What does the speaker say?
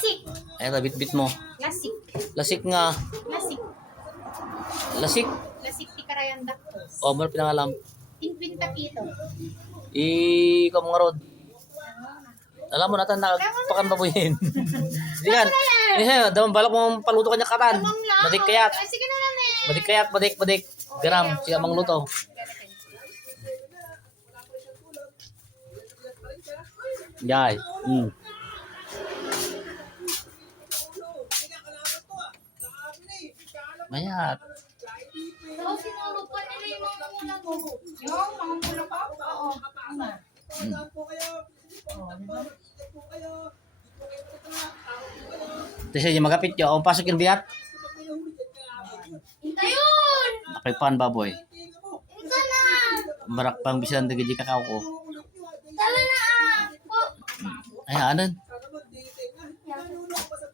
Lasik. Ayan, bit-bit mo. Lasik. Lasik nga. Lasik. Lasik. Lasik ti karayan daktos. O, mo na pinangalam. Tinpinta pito. Ikaw mga rod. Alam mo natin nakagpakan babuyin. Hindi kan. Damang balak mong paluto kanya katan. Badik kayat. Sige na lang eh. Badik kayat, badik. Garam, siya mang luto. Yay. Mayat. Oo, sinulupan nila yung mga mula mo. Yung mga mula pa? Oo. Kasi yung magapit yun. O, pasok yung biyak. Hintayon! Nakipan baboy. Hinta na! Barak pang bisan dagiti kakao ko. Tala na ah! Ay, anan?